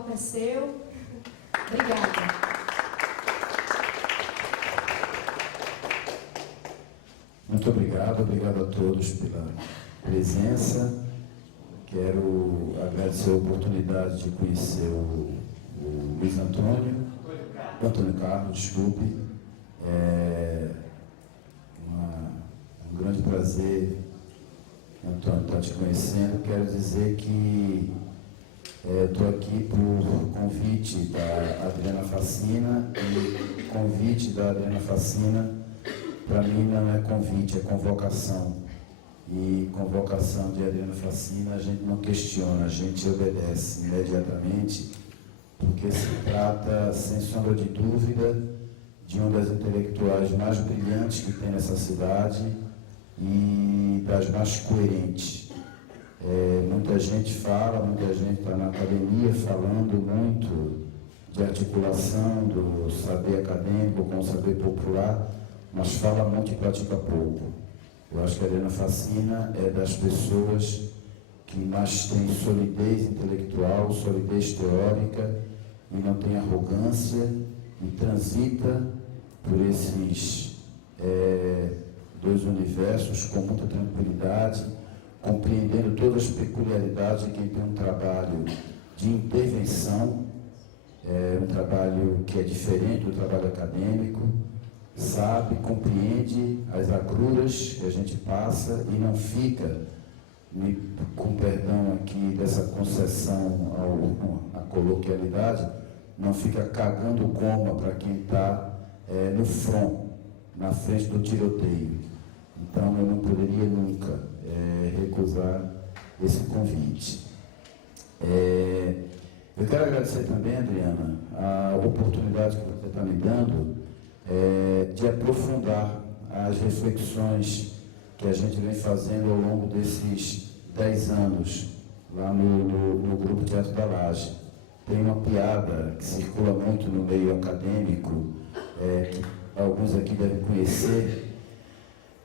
palco é seu. Obrigada. Muito obrigado a todos pela presença. Quero agradecer a oportunidade de conhecer o Luiz Antônio Carlos, desculpe. É um grande prazer, Antônio, estar te conhecendo. Quero dizer que estou aqui por convite da Adriana Facina, e convite da Adriana Facina, para mim, não é convite, é convocação. E convocação de Adriana Facina, a gente não questiona, a gente obedece imediatamente, porque se trata, sem sombra de dúvida, de uma das intelectuais mais brilhantes que tem nessa cidade e das mais coerentes. Muita gente fala, muita gente está na academia falando muito de articulação do saber acadêmico com o saber popular, mas fala muito e pratica pouco. Eu acho que a Adriana Facina é das pessoas que mais tem solidez intelectual, solidez teórica, e não tem arrogância, e transita por esses dois universos com muita tranquilidade, compreendendo todas as peculiaridades de quem tem um trabalho de intervenção, um trabalho que é diferente do trabalho acadêmico, sabe, compreende as agruras que a gente passa e não fica, com perdão aqui dessa concessão à coloquialidade, não fica cagando goma para quem está no front, na frente do tiroteio. Então, eu não poderia nunca recusar esse convite. Eu quero agradecer também, Adriana, a oportunidade que você está me dando de aprofundar as reflexões que a gente vem fazendo ao longo desses 10 anos lá no Grupo Teatro da Laje. Tem uma piada que circula muito no meio acadêmico, que alguns aqui devem conhecer,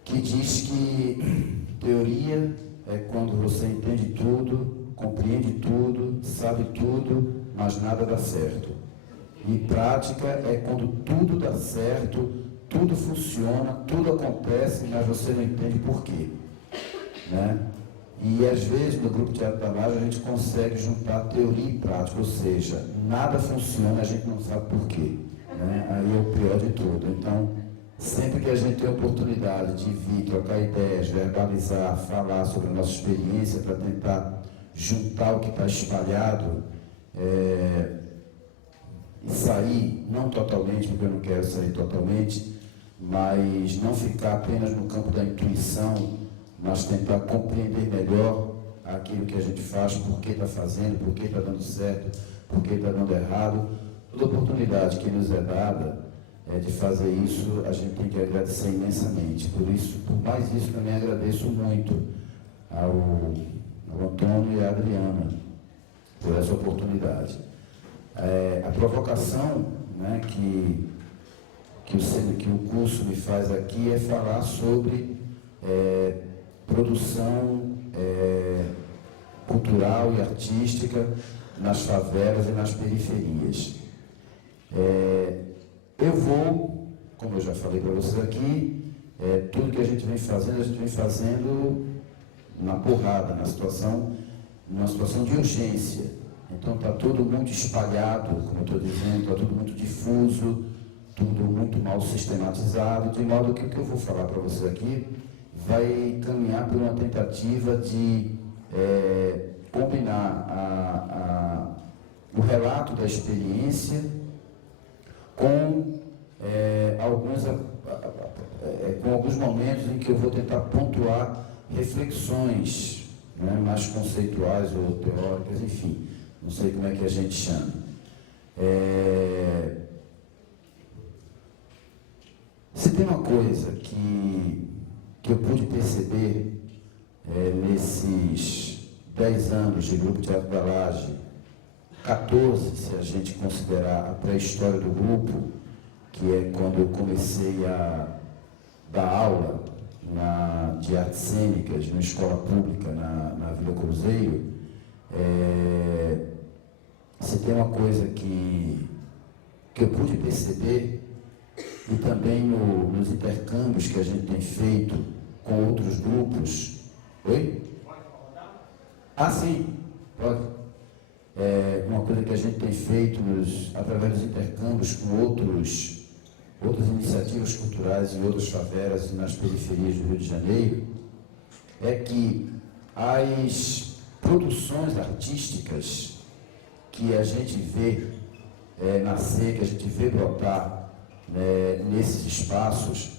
que diz que teoria é quando você entende tudo, compreende tudo, sabe tudo, mas nada dá certo. E prática é quando tudo dá certo, tudo funciona, tudo acontece, mas você não entende por quê. Né? E às vezes no Grupo Teatro da Laje a gente consegue juntar teoria e prática, ou seja, nada funciona, a gente não sabe por quê. Né? Aí é o pior de tudo. Então, sempre que a gente tem a oportunidade de vir, trocar ideias, verbalizar, falar sobre a nossa experiência para tentar juntar o que está espalhado, e sair, não totalmente, porque eu não quero sair totalmente, mas não ficar apenas no campo da intuição, mas tentar compreender melhor aquilo que a gente faz, por que está fazendo, por que está dando certo, por que está dando errado. Toda oportunidade que nos é dada de fazer isso, a gente tem que agradecer imensamente. Por mais isso, também agradeço muito ao Antônio e à Adriana por essa oportunidade. A provocação, né, que o curso me faz aqui é falar sobre produção cultural e artística nas favelas e nas periferias. Eu vou, como eu já falei para vocês aqui, tudo que a gente vem fazendo na porrada, numa situação de urgência. Então está tudo muito espalhado, como eu estou dizendo, está tudo muito difuso, tudo muito mal sistematizado, de modo que o que eu vou falar para vocês aqui vai caminhar por uma tentativa de combinar o relato da experiência com alguns momentos em que eu vou tentar pontuar reflexões, né, mais conceituais ou teóricas, enfim, não sei como é que a gente chama. Se tem uma coisa que eu pude perceber nesses 10 anos de Grupo Teatro da Laje, 14, se a gente considerar a pré-história do grupo, que é quando eu comecei a dar aula de artes cênicas numa escola pública na Vila Cruzeiro, se tem uma coisa que eu pude perceber, e também nos intercâmbios que a gente tem feito com outros grupos. Oi? Ah, sim, pode. Uma coisa que a gente tem feito através dos intercâmbios com outras iniciativas culturais em outras favelas e nas periferias do Rio de Janeiro, é que as produções artísticas que a gente vê nascer, que a gente vê brotar nesses espaços,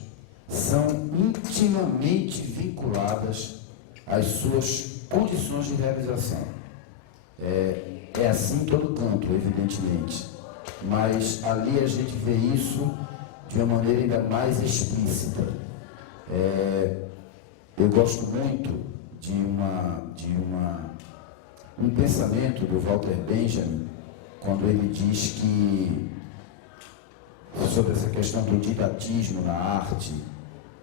são intimamente vinculadas às suas condições de realização. É assim em todo canto, evidentemente, mas ali a gente vê isso de uma maneira ainda mais explícita. Eu gosto muito de um pensamento do Walter Benjamin, quando ele diz que, sobre essa questão do didatismo na arte,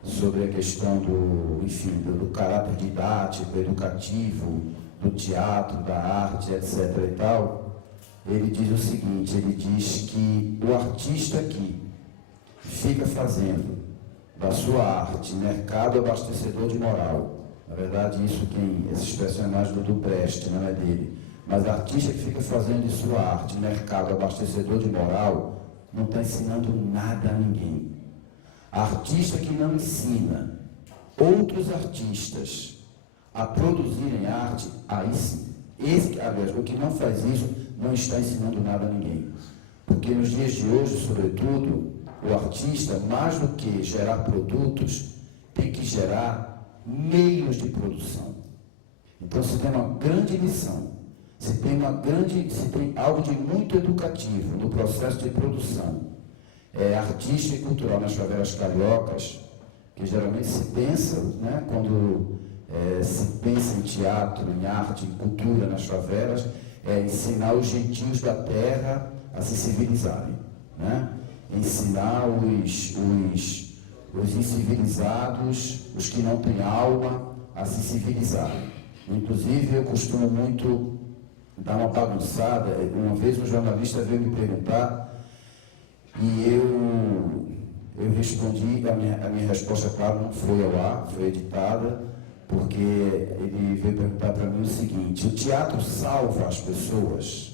sobre a questão do caráter didático, educativo, do teatro, da arte, etc. e tal, ele diz o seguinte, ele diz que o artista que fica fazendo da sua arte mercado abastecedor de moral, na verdade essa expressão é mais do Brecht, não é dele, mas artista que fica fazendo de sua arte mercado abastecedor de moral, não está ensinando nada a ninguém. Artista que não ensina outros artistas a produzirem arte, aí sim. Aliás, o que não faz isso não está ensinando nada a ninguém. Porque nos dias de hoje, sobretudo, o artista, mais do que gerar produtos, tem que gerar meios de produção. Então, se tem uma grande lição, se tem algo de muito educativo no processo de produção artística e cultural nas favelas cariocas, que geralmente se pensa, quando se pensa em teatro, em arte, em cultura nas favelas, ensinar os gentios da terra a se civilizarem, ensinar os incivilizados, os que não têm alma, a se civilizarem. Inclusive, eu costumo muito dar uma bagunçada. Uma vez um jornalista veio me perguntar e eu respondi, a minha resposta, claro, não foi ao ar, foi editada, porque ele veio perguntar para mim o seguinte: o teatro salva as pessoas?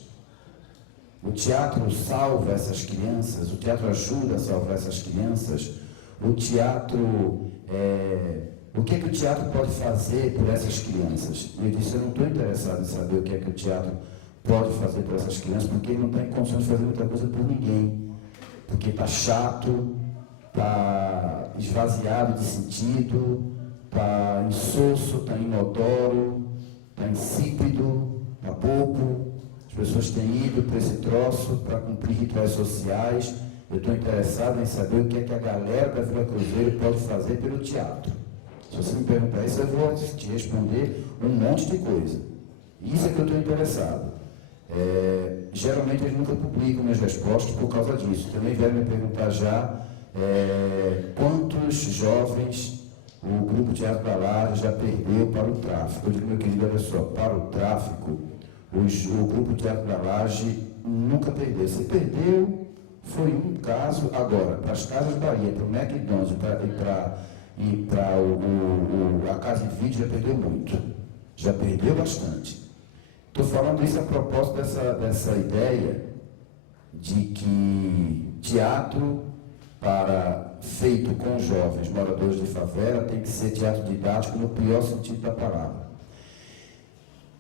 O teatro salva essas crianças? O teatro ajuda a salvar essas crianças? O teatro, o que é que o teatro pode fazer por essas crianças? E eu disse, eu não estou interessado em saber o que é que o teatro pode fazer por essas crianças, porque ele não está em condições de fazer muita coisa por ninguém. Porque está chato, está esvaziado de sentido, está insosso, está inodoro, está insípido, está bobo. As pessoas têm ido para esse troço para cumprir rituais sociais. Eu estou interessado em saber o que é que a galera da Vila Cruzeiro pode fazer pelo teatro. Se você me perguntar isso, eu vou te responder um monte de coisa. Isso é que eu estou interessado. Geralmente eles nunca publicam minhas respostas por causa disso. Também vieram me perguntar já quantos jovens o Grupo Teatro da Laje já perdeu para o tráfico. Eu digo, meu querido, olha só, para o tráfico, o Grupo Teatro da Laje nunca perdeu. Se perdeu, foi um caso. Agora, para as Casas Bahia, para o McDonald's e para a Casa de Vídeo já perdeu muito. Já perdeu bastante. Estou falando isso a propósito dessa ideia de que teatro feito com jovens moradores de favela tem que ser teatro didático no pior sentido da palavra.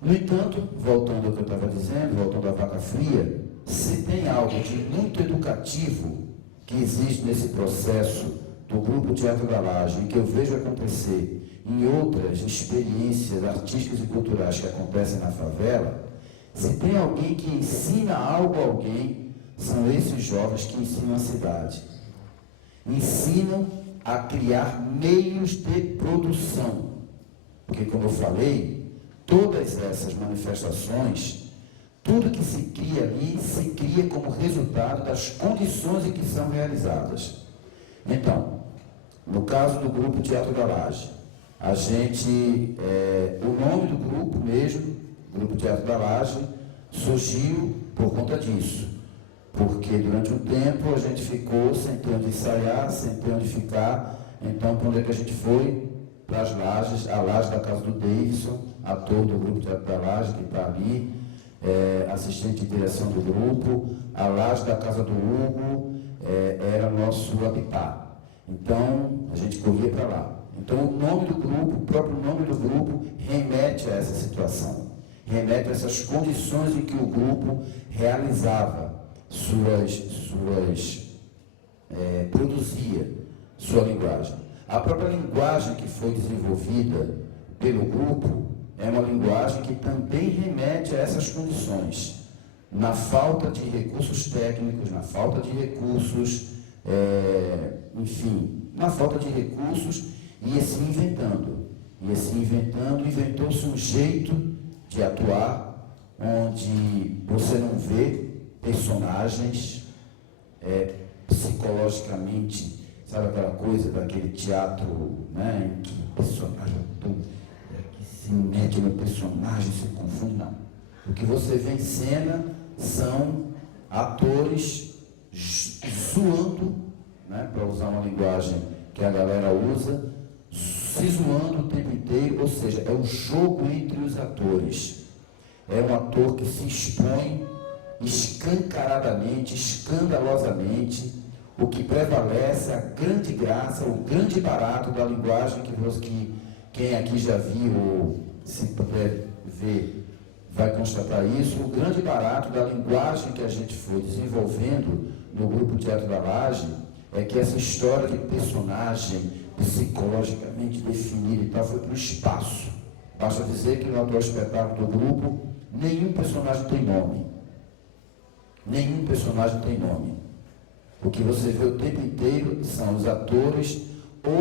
No entanto, voltando ao que eu estava dizendo, voltando à vaca fria, se tem algo de muito educativo que existe nesse processo do Grupo Teatro da Laje, e que eu vejo acontecer em outras experiências artísticas e culturais que acontecem na favela, se tem alguém que ensina algo a alguém, são esses jovens que ensinam a cidade. Ensinam a criar meios de produção. Porque, como eu falei, todas essas manifestações, tudo que se cria ali, se cria como resultado das condições em que são realizadas. Então, no caso do Grupo Teatro da Laje, a gente, o nome do grupo mesmo, Grupo Teatro da Laje, surgiu por conta disso. Porque durante um tempo a gente ficou sem ter onde ensaiar, sem ter onde ficar. Então, para onde é que a gente foi? Para as lajes, a laje da casa do Davidson, ator do grupo Teatro da Laje, que está ali, assistente de direção do grupo. A laje da casa do Hugo era nosso habitat. Então, a gente corria para lá. Então, o nome do grupo, o próprio nome do grupo, remete a essa situação. Remete a essas condições em que o grupo realizava produzia sua linguagem. A própria linguagem que foi desenvolvida pelo grupo é uma linguagem que também remete a essas condições. Na falta de recursos técnicos, na falta de recursos, na falta de recursos, ia se inventando. Inventou-se um jeito de atuar onde você não vê personagens psicologicamente, sabe aquela coisa daquele teatro, né, em que o personagem que se mete no personagem, se confunde, não. O que você vê em cena são atores zoando, né, para usar uma linguagem que a galera usa, se zoando o tempo inteiro, ou seja, é o jogo entre os atores. É um ator que se expõe escancaradamente, escandalosamente. O que prevalece, a grande graça, o grande barato da linguagem que quem aqui já viu ou se puder ver vai constatar isso, o grande barato da linguagem que a gente foi desenvolvendo no Grupo Teatro da Laje é que essa história de personagem psicologicamente definida e tal foi para o espaço. Basta dizer que no atual espetáculo do grupo, nenhum personagem tem nome. Nenhum personagem tem nome. O que você vê o tempo inteiro são os atores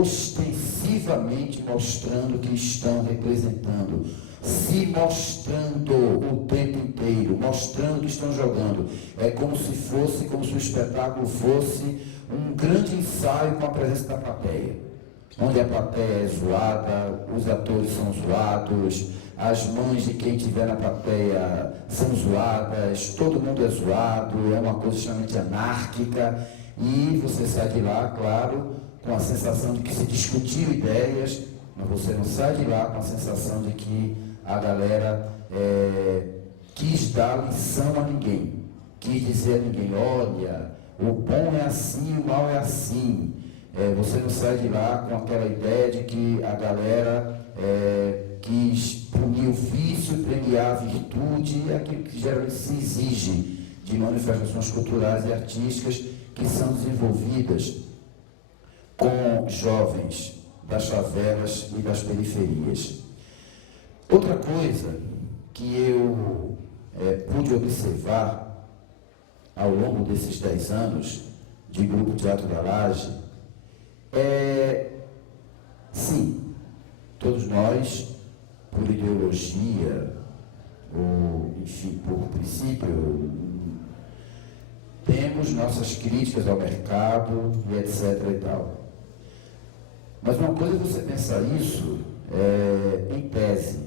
ostensivamente mostrando que estão representando, se mostrando o tempo inteiro, mostrando que estão jogando. É como se o espetáculo fosse um grande ensaio com a presença da plateia, onde a plateia é zoada, os atores são zoados, as mães de quem estiver na plateia são zoadas, todo mundo é zoado, é uma coisa extremamente anárquica, e você sai de lá, claro, com a sensação de que se discutiu ideias, mas você não sai de lá com a sensação de que a galera quis dar lição a ninguém, quis dizer a ninguém, olha, o bom é assim, o mal é assim. Você não sai de lá com aquela ideia de que a galera quis punir o vício, premiar a virtude, e aquilo que geralmente se exige de manifestações culturais e artísticas que são desenvolvidas com jovens das favelas e das periferias. Outra coisa que eu pude observar ao longo desses 10 anos de Grupo Teatro da Laje sim, todos nós, por ideologia, ou, enfim, por princípio, temos nossas críticas ao mercado e etc. e tal. Mas uma coisa é você pensar isso em tese,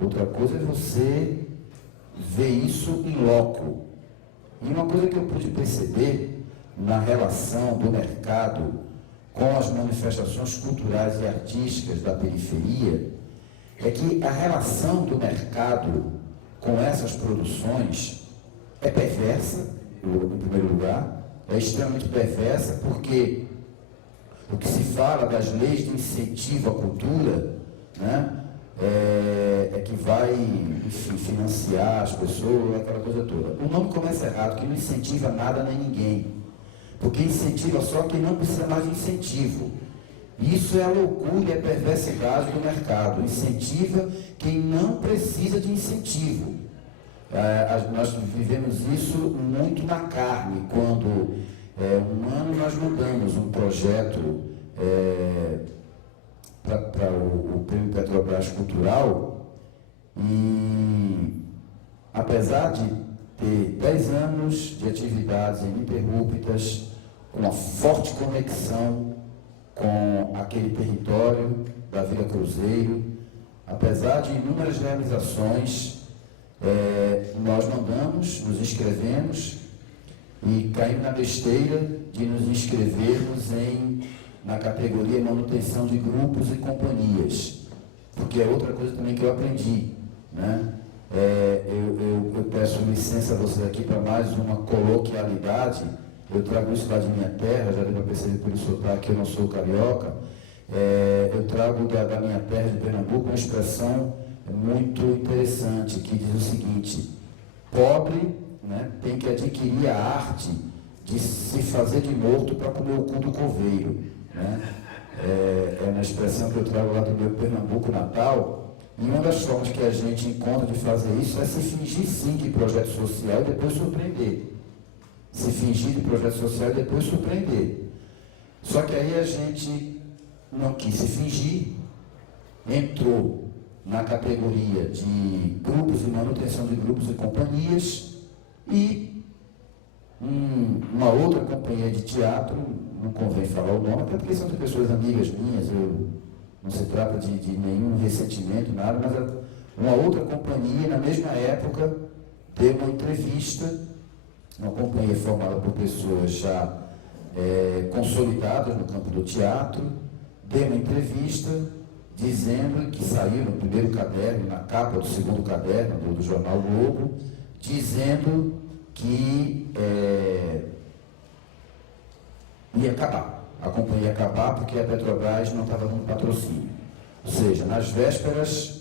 outra coisa é você ver isso em loco. E uma coisa que eu pude perceber na relação do mercado com as manifestações culturais e artísticas da periferia, é que a relação do mercado com essas produções é perversa, em primeiro lugar, é extremamente perversa, porque o que se fala das leis de incentivo à cultura, né, é que vai, enfim, financiar as pessoas, aquela coisa toda. O nome começa errado, que não incentiva nada nem ninguém. Porque incentiva só quem não precisa mais de incentivo. Isso é a loucura e a perversidade do mercado. Incentiva quem não precisa de incentivo. Nós vivemos isso muito na carne, quando um ano nós mudamos um projeto para o Prêmio Petrobras Cultural, e apesar de ter 10 anos de atividades ininterruptas, com uma forte conexão com aquele território da Vila Cruzeiro, apesar de inúmeras realizações, nós mandamos, nos inscrevemos e caímos na besteira de nos inscrevermos na categoria manutenção de grupos e companhias, porque é outra coisa também que eu aprendi, né? Eu peço licença a vocês aqui para mais uma coloquialidade. Eu trago isso lá de minha terra, já deu para perceber por isso que eu não sou carioca. Eu trago da minha terra de Pernambuco uma expressão muito interessante que diz o seguinte: pobre, né, tem que adquirir a arte de se fazer de morto para comer o cu do coveiro, né? É uma expressão que eu trago lá do meu Pernambuco natal. E uma das formas que a gente encontra de fazer isso é se fingir sim de projeto social e depois surpreender. Se fingir de projeto social e depois surpreender. Só que aí a gente não quis se fingir, entrou na categoria de grupos e manutenção de grupos e companhias, e uma outra companhia de teatro, não convém falar o nome, até porque são de pessoas amigas minhas, não se trata de nenhum ressentimento, nada, mas uma outra companhia, na mesma época, deu uma entrevista, uma companhia formada por pessoas já consolidadas no campo do teatro, deu uma entrevista dizendo que saiu no primeiro caderno, na capa do segundo caderno do jornal Globo, dizendo que ia acabar. A companhia ia acabar porque a Petrobras não estava dando patrocínio. Ou seja, nas vésperas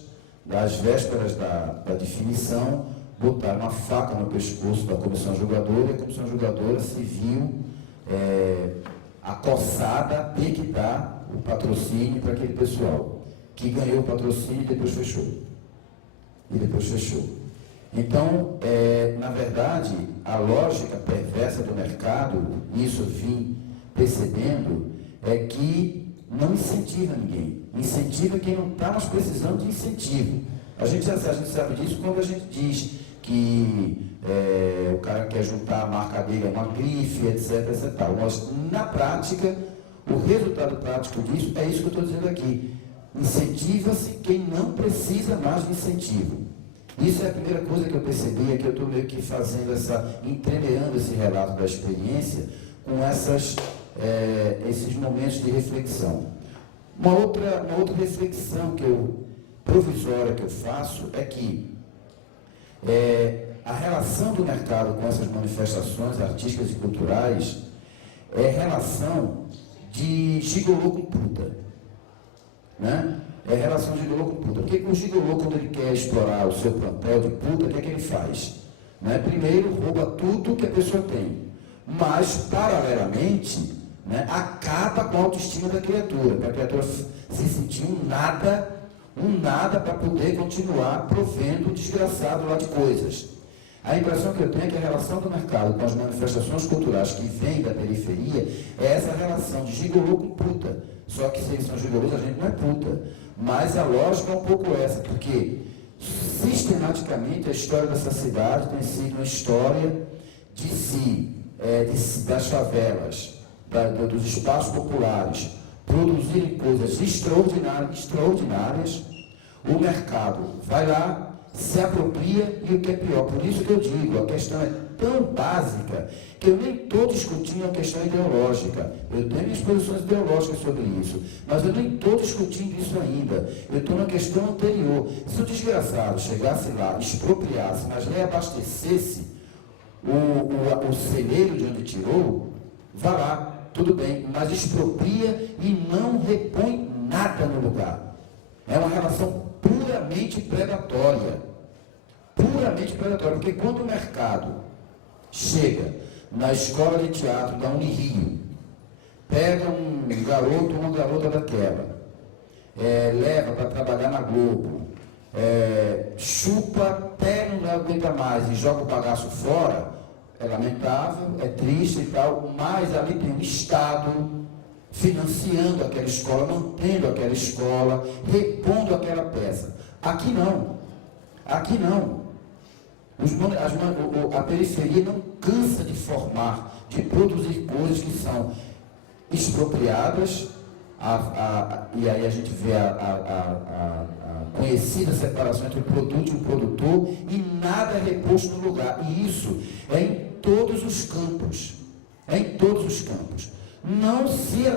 da definição, botaram uma faca no pescoço da comissão julgadora, e a comissão julgadora se viu acossada a ter que dar o patrocínio para aquele pessoal, que ganhou o patrocínio e depois fechou. Então, na verdade, a lógica perversa do mercado, isso eu vim percebendo, é que não incentiva ninguém. Incentiva quem não está mais precisando de incentivo. A gente sabe disso quando a gente diz que o cara quer juntar a marca dele a uma grife, etc. Mas, na prática, o resultado prático disso é isso que eu estou dizendo aqui. Incentiva-se quem não precisa mais de incentivo. Isso é a primeira coisa que eu percebi, é que eu estou meio que fazendo entremeando esse relato da experiência com esses momentos de reflexão. Uma outra reflexão provisória que eu faço é que a relação do mercado com essas manifestações artísticas e culturais é relação de gigolô com puta, né? É relação de gigolô com puta. Porque o gigolô, quando ele quer explorar o seu plantel de puta, o que é que ele faz? Né? Primeiro, rouba tudo que a pessoa tem, mas, paralelamente, né, acaba com a autoestima da criatura, para a criatura se sentir um nada para poder continuar provendo o desgraçado lá de coisas. A impressão que eu tenho é que a relação do mercado com as manifestações culturais que vêm da periferia é essa relação de gigolô com puta. Só que se eles são gigolôs, a gente não é puta. Mas a lógica é um pouco essa, porque sistematicamente a história dessa cidade tem sido uma história das favelas, dos espaços populares, produzirem coisas extraordinárias. O mercado vai lá, se apropria, e o que é pior, por isso que eu digo, a questão é tão básica que eu nem estou discutindo a questão ideológica. Eu tenho minhas posições ideológicas sobre isso, mas eu nem estou discutindo isso ainda. Eu estou na questão anterior. Se o desgraçado chegasse lá, expropriasse, mas reabastecesse o celeiro de onde tirou, vá lá, tudo bem, mas expropria e não repõe nada no lugar. É uma relação puramente predatória, porque quando o mercado chega na escola de teatro da Unirio, pega um garoto ou uma garota daquela, leva para trabalhar na Globo, chupa até não aguenta mais e joga o bagaço fora, é lamentável, é triste e tal, mas ali tem um Estado financiando aquela escola, mantendo aquela escola, repondo aquela peça. Aqui não. A periferia não cansa de formar, de produzir coisas que são expropriadas, e aí a gente vê a conhecida separação entre o produto e o produtor, e nada é reposto no lugar. E isso é em todos os campos. É em todos os campos. Não se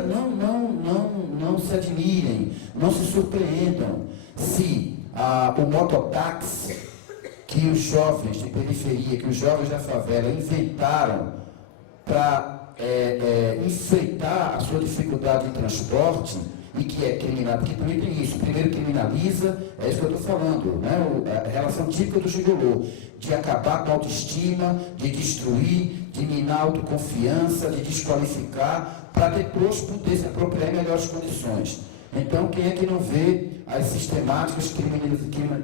admirem, não se surpreendam se o mototáxi que os jovens de periferia, que os jovens da favela inventaram para enfrentar a sua dificuldade de transporte, e que é criminal, porque também tem isso, primeiro criminaliza, é isso que eu estou falando, né? A relação típica do gigolô, de acabar com a autoestima, de destruir, de minar a autoconfiança, de desqualificar, para depois poder se apropriar em melhores condições. Então, quem é que não vê as sistemáticas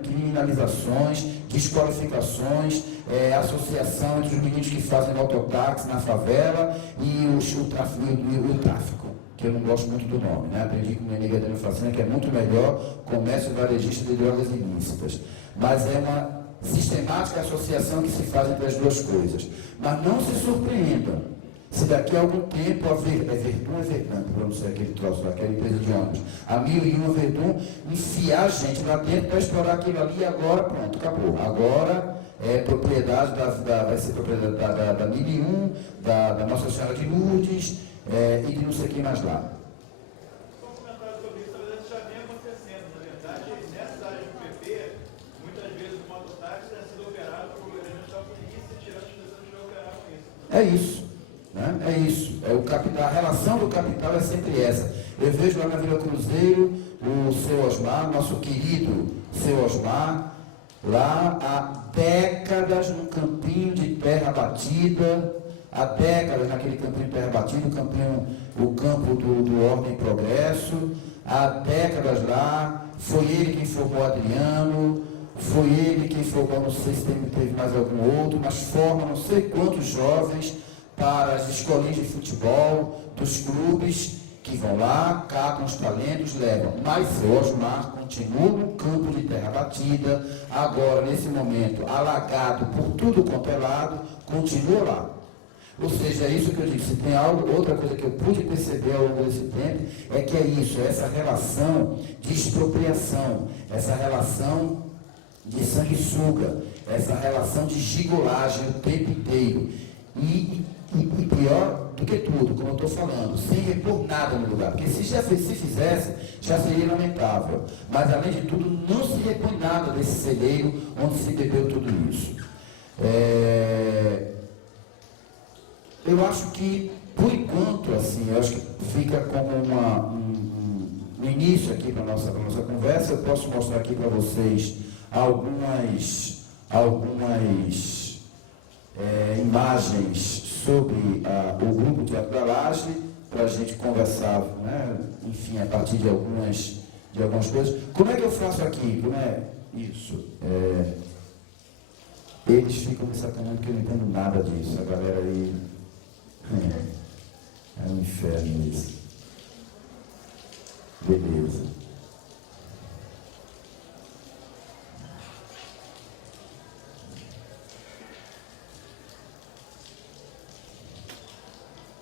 criminalizações, desqualificações, associação entre os meninos que fazem mototáxi na favela e o tráfico, que eu não gosto muito do nome, né? Aprendi com minha amiga Dani Facina que é muito melhor comércio varejista de drogas ilícitas. Mas é uma sistemática associação que se faz entre as duas coisas. Mas não se surpreendam se daqui a algum tempo a Verdun, para não ser aquele troço daquela empresa de ônibus, a 1001 Verdun enfiar a gente lá dentro para explorar aquilo ali, e agora pronto, acabou. Agora é propriedade vai ser propriedade da 1001, da Nossa Senhora de Lourdes, e de não sei quem mais lá. Só um comentário sobre isso, talvez isso já venha acontecendo. Na verdade, nessa área do PP, muitas vezes o mototáxi tem sido operado por elementos da polícia, tirando as pessoas que já operaram isso. É isso, né? É isso. O capital, a relação do capital é sempre essa. Eu vejo lá na Vila Cruzeiro o seu Osmar, nosso querido seu Osmar, lá há décadas num campinho de terra batida, há décadas naquele campinho de terra batida, o campo do Ordem e Progresso, há décadas lá, foi ele quem formou Adriano, foi ele quem formou, não sei se teve mais algum outro, mas forma não sei quantos jovens para as escolinhas de futebol, dos clubes, que vão lá, catam os talentos, levam. Mas Osmar continua no campo de terra batida, agora, nesse momento, alagado por tudo quanto é lado, continua lá. Ou seja, é isso que eu digo, se tem outra coisa que eu pude perceber ao longo desse tempo, é que é isso, é essa relação de expropriação, essa relação de sanguessuga, essa relação de gigolagem o tempo inteiro. E pior do que tudo, como eu estou falando, sem repor nada no lugar, porque se fizesse, já seria lamentável. Mas, além de tudo, não se repõe nada desse celeiro onde se bebeu tudo isso. Eu acho que, por enquanto, assim, eu acho que fica como um início aqui para a nossa conversa. Eu posso mostrar aqui para vocês algumas imagens sobre o grupo Teatro da Laje, para a gente conversar, né? Enfim, a partir de algumas coisas. Como é que eu faço aqui? Como é isso? Eles ficam me sacanando porque eu não entendo nada disso. A galera aí... É um inferno isso. Beleza.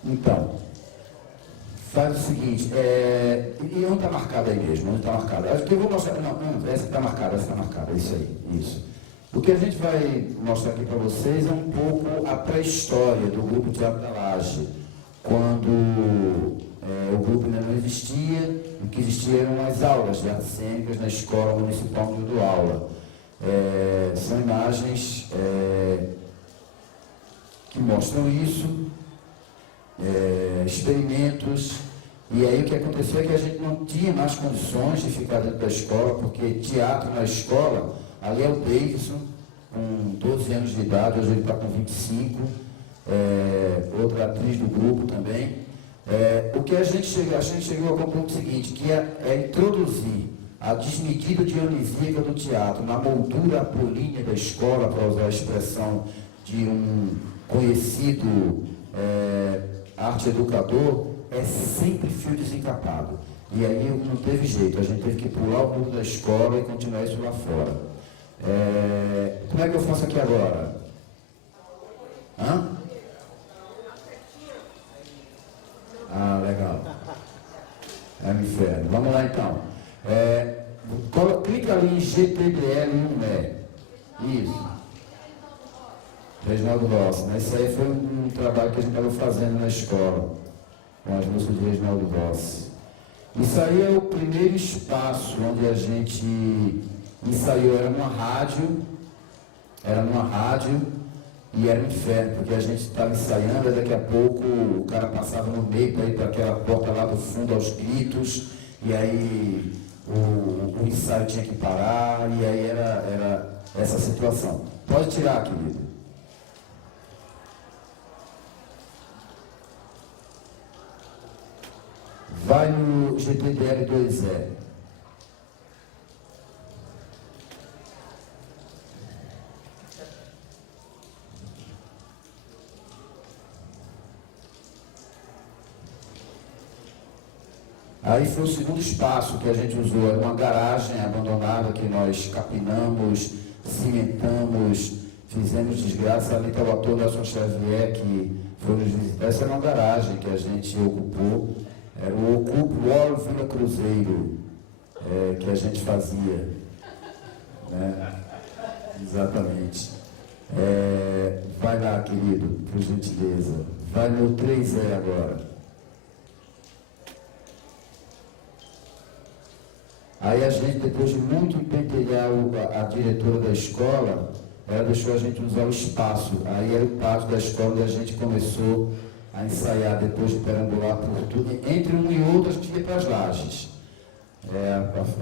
Então, faz o seguinte, e onde está marcada aí mesmo? Onde está marcada? Acho que eu vou mostrar, não, essa está marcada, isso aí, isso. O que a gente vai mostrar aqui para vocês é um pouco a pré-história do Grupo Teatro da Laje, quando o grupo ainda não existia, o que existia eram as aulas de artes cênicas na Escola Municipal de Uruaula. São imagens que mostram isso, experimentos, e aí o que aconteceu é que a gente não tinha mais condições de ficar dentro da escola, porque teatro na escola, ali é o Davidson, com 12 anos de idade, hoje ele está com 25, outra atriz do grupo também. O que a gente chegou ao ponto seguinte, que é introduzir a desmedida dionisíaca do teatro na moldura apolínea da escola, para usar a expressão de um conhecido arte-educador, é sempre fio desencapado. E aí não teve jeito, a gente teve que pular o muro da escola e continuar isso lá fora. Como é que eu faço aqui agora? Hã? Ah, legal. É um inferno. Vamos lá então. Clica ali em GTDL1E. Isso. Reginaldo Rossi. Né? Isso aí foi um trabalho que a gente estava fazendo na escola, com as músicas de Reginaldo Rossi. Isso aí é o primeiro espaço onde a gente ensaiou. Era numa rádio e era um inferno, porque a gente estava ensaiando e daqui a pouco o cara passava no meio para ir para aquela porta lá do fundo aos gritos, e aí o ensaio tinha que parar, e aí era essa situação. Pode tirar, querido. Vai no GTDL2E. Aí foi o segundo espaço que a gente usou, era uma garagem abandonada que nós capinamos, cimentamos, fizemos desgraça. Ali estava o ator Nelson Xavier, que foi nos visitar. Essa era uma garagem que a gente ocupou, era o Ocupo Wall Vila Cruzeiro, que a gente fazia. Né? Exatamente. Vai lá, querido, por gentileza. Vai no 3E agora. Aí a gente, depois de muito pentelhar a diretora da escola, ela deixou a gente usar o espaço. Aí era o pátio da escola onde a gente começou a ensaiar, depois de perambular por tudo. Entre um e outro, a gente ia para as lajes.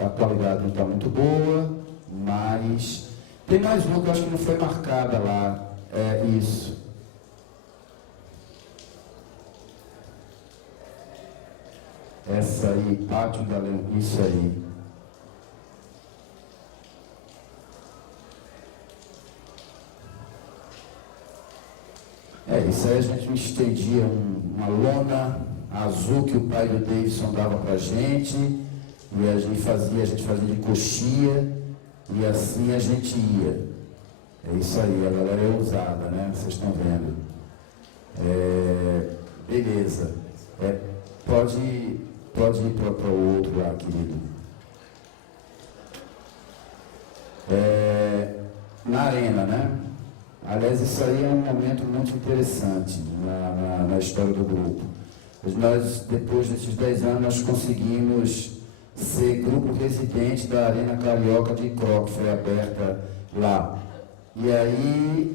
A qualidade não está muito boa, mas... Tem mais uma que eu acho que não foi marcada lá. É isso. Essa aí, pátio da Leão, isso aí. Isso aí a gente estendia uma lona azul que o pai do Davidson dava pra gente, e a gente fazia de coxia, e assim a gente ia. É isso aí, a galera é ousada, né? Vocês estão vendo. Beleza. Pode ir para o outro lá, querido. Na arena, né? Aliás, isso aí é um momento muito interessante na história do grupo. Nós, depois desses 10 anos, nós conseguimos ser grupo residente da Arena Carioca de Icó, que foi aberta lá. E aí,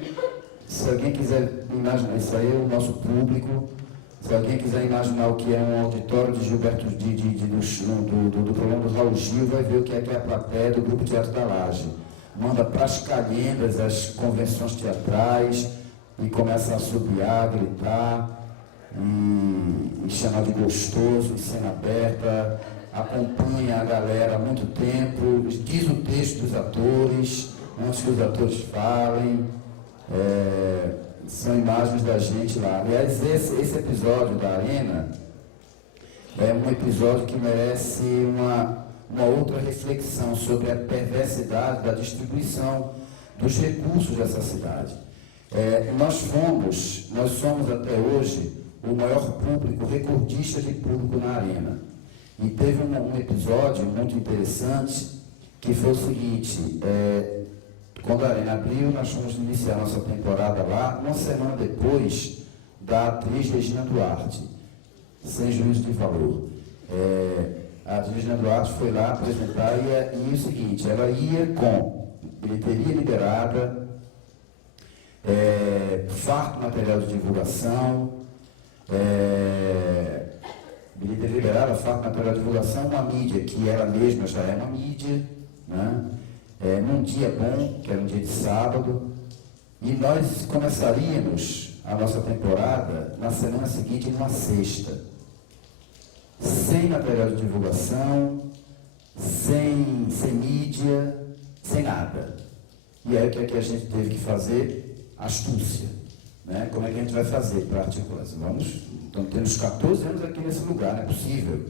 se alguém quiser imaginar, isso aí é o nosso público, se alguém quiser imaginar o que é um auditório de Gilberto do programa do Raul Gil, vai ver o que é a plateia do Grupo Teatro da Laje. Manda para as calhendas, as convenções teatrais, e começa a assobiar, gritar, e chamar de gostoso, de cena aberta, acompanha a galera há muito tempo, diz o texto dos atores, antes que os atores falem, são imagens da gente lá. Aliás, esse episódio da Arena é um episódio que merece uma outra reflexão sobre a perversidade da distribuição dos recursos dessa cidade. Nós somos até hoje o maior público, recordista de público na Arena. E teve um episódio muito interessante, que foi o seguinte, quando a Arena abriu, nós fomos iniciar nossa temporada lá, uma semana depois da atriz Regina Duarte, sem juízo de valor. A atriz Regina Duarte foi lá apresentar e o seguinte, ela ia com bilheteria liberada, farto material de divulgação, bilheteria liberada, farto material de divulgação, uma mídia que ela mesma já é uma mídia, né? Num dia bom, que era um dia de sábado, e nós começaríamos a nossa temporada na semana seguinte, numa sexta, sem material de divulgação, sem mídia, sem nada. E aí o que é que a gente teve que fazer? Astúcia. Né? Como é que a gente vai fazer para articular? Estamos tendo 14 anos aqui nesse lugar, não é possível.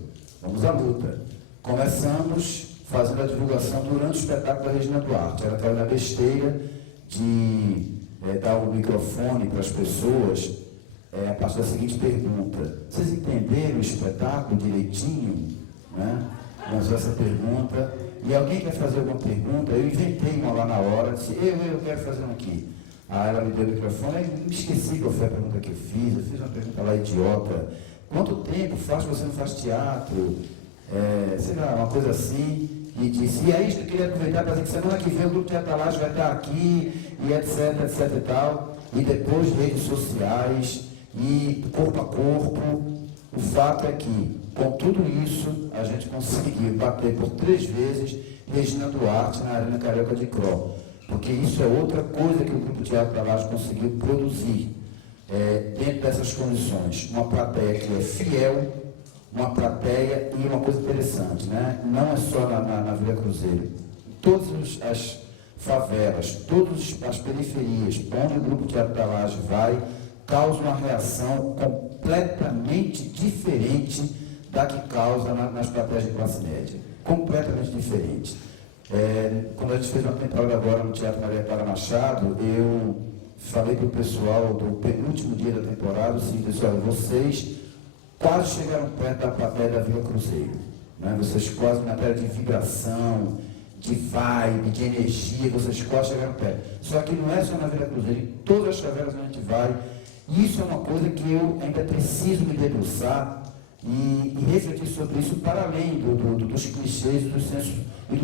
Vamos à luta. Começamos fazendo a divulgação durante o espetáculo da Regina Duarte. Ela caiu na besteira de dar o microfone para as pessoas a partir da seguinte pergunta: vocês entenderam o espetáculo direitinho? né? Lançou essa pergunta. E alguém quer fazer alguma pergunta? Eu inventei uma lá na hora, disse, eu quero fazer uma aqui. Aí ela me deu o microfone, aí me esqueci qual foi a pergunta que eu fiz uma pergunta lá idiota. Quanto tempo faz que você não faz teatro? Sei lá, uma coisa assim. E disse, e é isso que eu queria aproveitar para dizer que semana que vem o Grupo Teatro Laje vai estar aqui, e etc e tal. E depois redes sociais, e corpo a corpo. O fato é que, com tudo isso, a gente conseguiu bater por 3 vezes Regina Duarte na Arena Carioca de Cro. Porque isso é outra coisa que o Grupo Teatro Laje conseguiu produzir dentro dessas condições. Uma plateia que é fiel, uma plateia e uma coisa interessante, né? Não é só na Vila Cruzeiro. Todas as favelas, todas as periferias, onde o Grupo Teatro Laje vai, causa uma reação completamente diferente da que causa nas plateias de classe média. Completamente diferente. Quando a gente fez uma temporada agora no Teatro Maria Clara Machado, eu falei para o pessoal do penúltimo dia da temporada o seguinte, pessoal, vocês quase chegaram perto da plateia da Vila Cruzeiro. Né? Vocês quase, na matéria de vibração, de vibe, de energia, vocês quase chegaram perto. Só que não é só na Vila Cruzeiro, em todas as favelas que a gente vai. Isso é uma coisa que eu ainda preciso me debruçar e refletir sobre isso para além dos clichês e do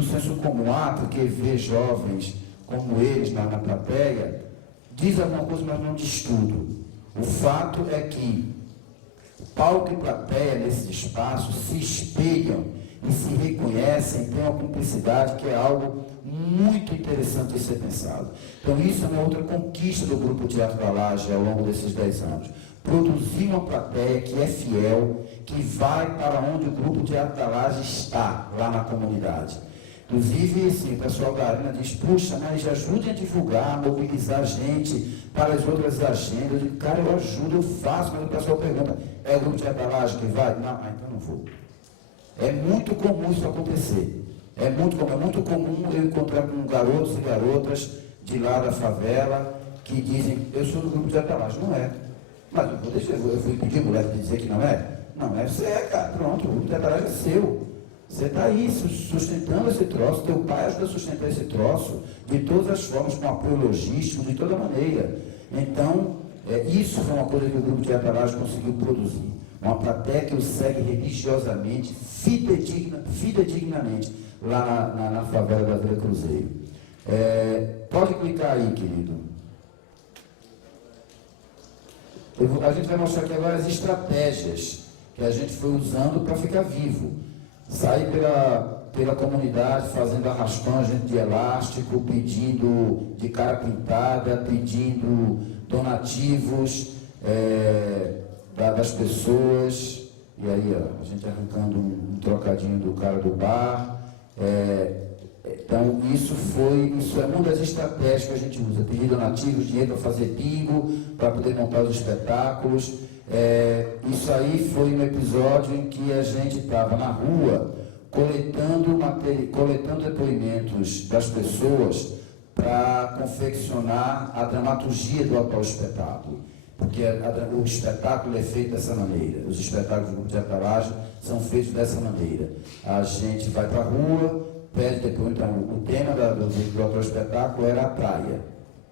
senso comum. Porque ver jovens como eles na plateia diz alguma coisa, mas não diz tudo. O fato é que palco e plateia nesses espaços se espelham e se reconhecem, tem uma cumplicidade que é algo muito interessante de ser pensado. Então isso é uma outra conquista do Grupo Teatro da Laje ao longo desses 10 anos. Produzir uma plateia que é fiel, que vai para onde o Grupo Teatro da Laje está, lá na comunidade. Inclusive, assim, o pessoal da Arena diz, puxa, mas ajude a divulgar, a mobilizar a gente para as outras agendas. Eu digo, cara, eu ajudo, eu faço, mas o pessoal pergunta, é o Grupo Teatro da Laje que vai? Não, então não vou. É muito comum isso acontecer. É muito comum eu encontrar com garotos e garotas de lá da favela que dizem, eu sou do Grupo Teatro da Laje. Não é. Mas eu vou pedir a mulher para dizer que não é? Não é, você é, cara. Pronto, o Grupo Teatro da Laje é seu. Você está aí sustentando esse troço, teu pai ajuda a sustentar esse troço de todas as formas, com apoio logístico, de toda maneira. Então, isso foi uma coisa que o Grupo Teatro da Laje conseguiu produzir. Uma plateia que o segue religiosamente, fidedignamente, lá na favela da Vila Cruzeiro. Pode clicar aí, querido. A gente vai mostrar aqui agora as estratégias que a gente foi usando para ficar vivo. Sair pela comunidade, fazendo arrastões de elástico, pedindo de cara pintada, pedindo donativos das pessoas. E aí, ó, a gente arrancando um trocadinho do cara do bar. Então, isso é uma das estratégias que a gente usa. Pedir donativos, dinheiro para fazer bingo, para poder montar os espetáculos. Isso aí foi um episódio em que a gente estava na rua coletando depoimentos das pessoas para confeccionar a dramaturgia do atual espetáculo. Porque o espetáculo é feito dessa maneira. Os espetáculos do Grupo Teatro da Laje são feitos dessa maneira. A gente vai para a rua, pede depois, então, o tema do atual espetáculo era a praia.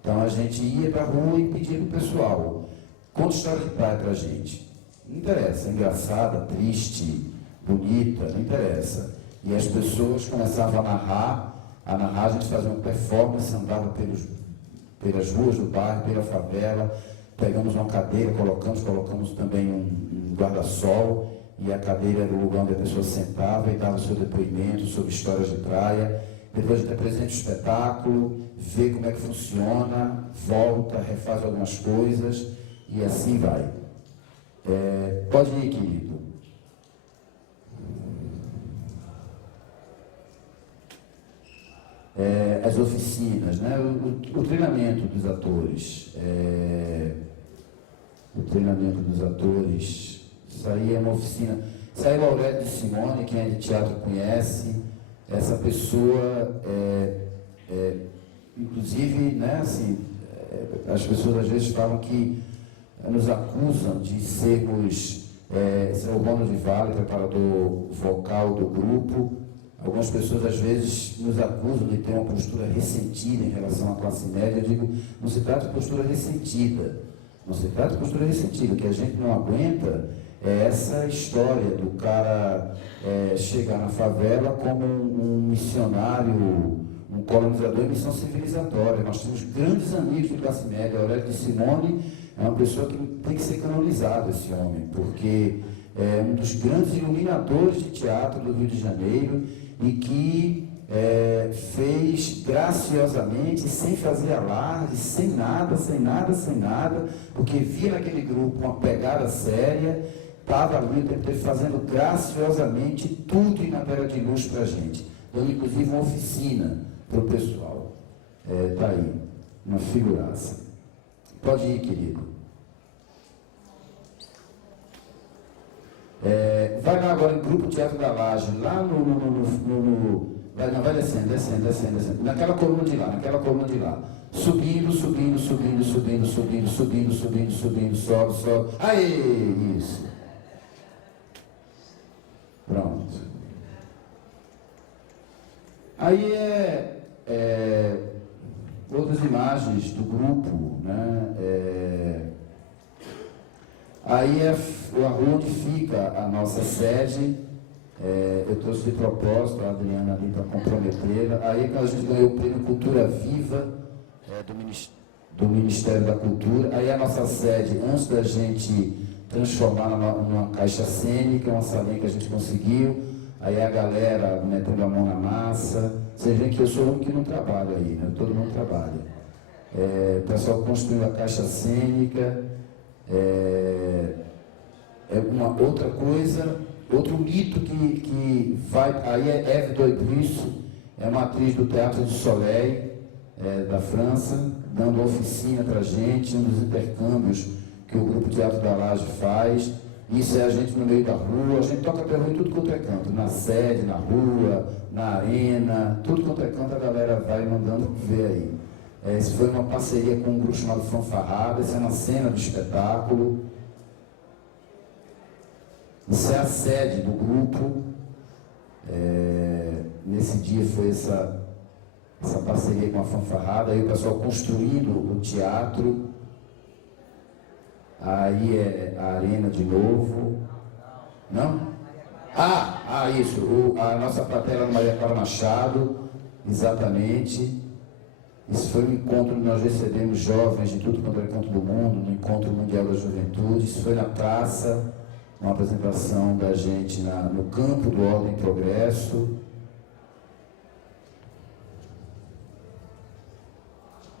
Então a gente ia para a rua e pedia para o pessoal, conta história de praia para a gente. Não interessa, engraçada, triste, bonita, não interessa. E as pessoas começavam a narrar, a gente fazia uma performance, andava pelas ruas do bairro, pela favela, pegamos uma cadeira, colocamos também um guarda-sol, e a cadeira era o lugar onde a pessoa sentava e dava o seu depoimento sobre histórias de praia. Depois a gente apresenta o espetáculo, vê como é que funciona, volta, refaz algumas coisas e assim vai. Pode ir, querido. As oficinas, né? O treinamento dos atores. O treinamento dos atores, isso aí é uma oficina. Isso aí é o Aurélio de Simone, quem é de teatro conhece. Essa pessoa, inclusive, né, assim, as pessoas às vezes falam que nos acusam de sermos Esse é o Ronald Vale, preparador vocal do grupo. Algumas pessoas, às vezes, nos acusam de ter uma postura ressentida em relação à classe média. Eu digo, não se trata de postura ressentida. Não se trata de postura ressentida. O que a gente não aguenta é essa história do cara chegar na favela como um missionário, um colonizador em missão civilizatória. Nós temos grandes amigos de classe média. Aurélio de Simone é uma pessoa que tem que ser canonizado, esse homem, porque é um dos grandes iluminadores de teatro do Rio de Janeiro e que fez graciosamente, sem fazer alarde, sem nada, porque via naquele grupo uma pegada séria, estava ali o tempo todo fazendo graciosamente tudo em matéria de luz para a gente, dando inclusive uma oficina para o pessoal. Está aí, uma figuraça. Pode ir, querido. Vai lá agora em Grupo Teatro da Laje, lá vai descendo. Naquela coluna de lá. Subindo, sobe. Aê, isso. Pronto. Aí outras imagens do grupo, né? Aí é a rua onde fica a nossa sede. Eu trouxe de propósito a Adriana ali para comprometer. Aí a gente ganhou o prêmio Cultura Viva do Ministério da Cultura. Aí a nossa sede, antes da gente transformar numa caixa cênica, uma salinha que a gente conseguiu. Aí a galera metendo a mão na massa. Vocês veem que eu sou o único que não trabalho aí, né? Todo mundo trabalha. O pessoal construiu a caixa cênica. Uma outra coisa, outro mito que vai. Aí é Eve Doibriço, é uma atriz do Teatro du Soleil, da França, dando oficina para a gente, um dos intercâmbios que o Grupo Teatro da Laje faz. Isso é a gente no meio da rua, a gente toca pela rua em tudo quanto é canto, na sede, na rua, na arena, tudo quanto é canto a galera vai mandando ver aí. Isso foi uma parceria com um grupo chamado Fanfarrada, essa é uma cena do espetáculo. Isso é a sede do grupo. Nesse dia foi essa parceria com a Fanfarrada, aí o pessoal construindo o teatro. Aí é a arena de novo. Não? Isso. A nossa plateia no Maria Clara Machado, exatamente. Isso foi um encontro onde nós recebemos jovens de tudo quanto é canto do mundo, no Encontro Mundial da Juventude. Isso foi na praça, uma apresentação da gente no campo do Ordem e Progresso.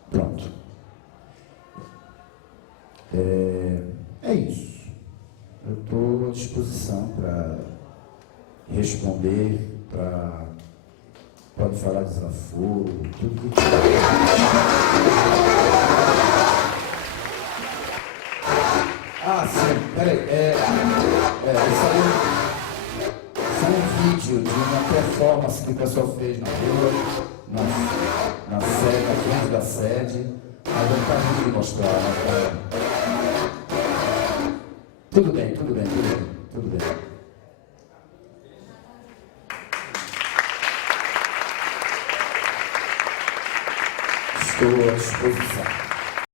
Pronto. É isso. Eu estou à disposição para responder, pode falar de desaforo, tudo que sim, peraí. Isso é um vídeo de uma performance que o pessoal fez na rua, na sede, na frente da sede. Mas não está muito de mostrar, né? Tudo bem. Estou à disposição.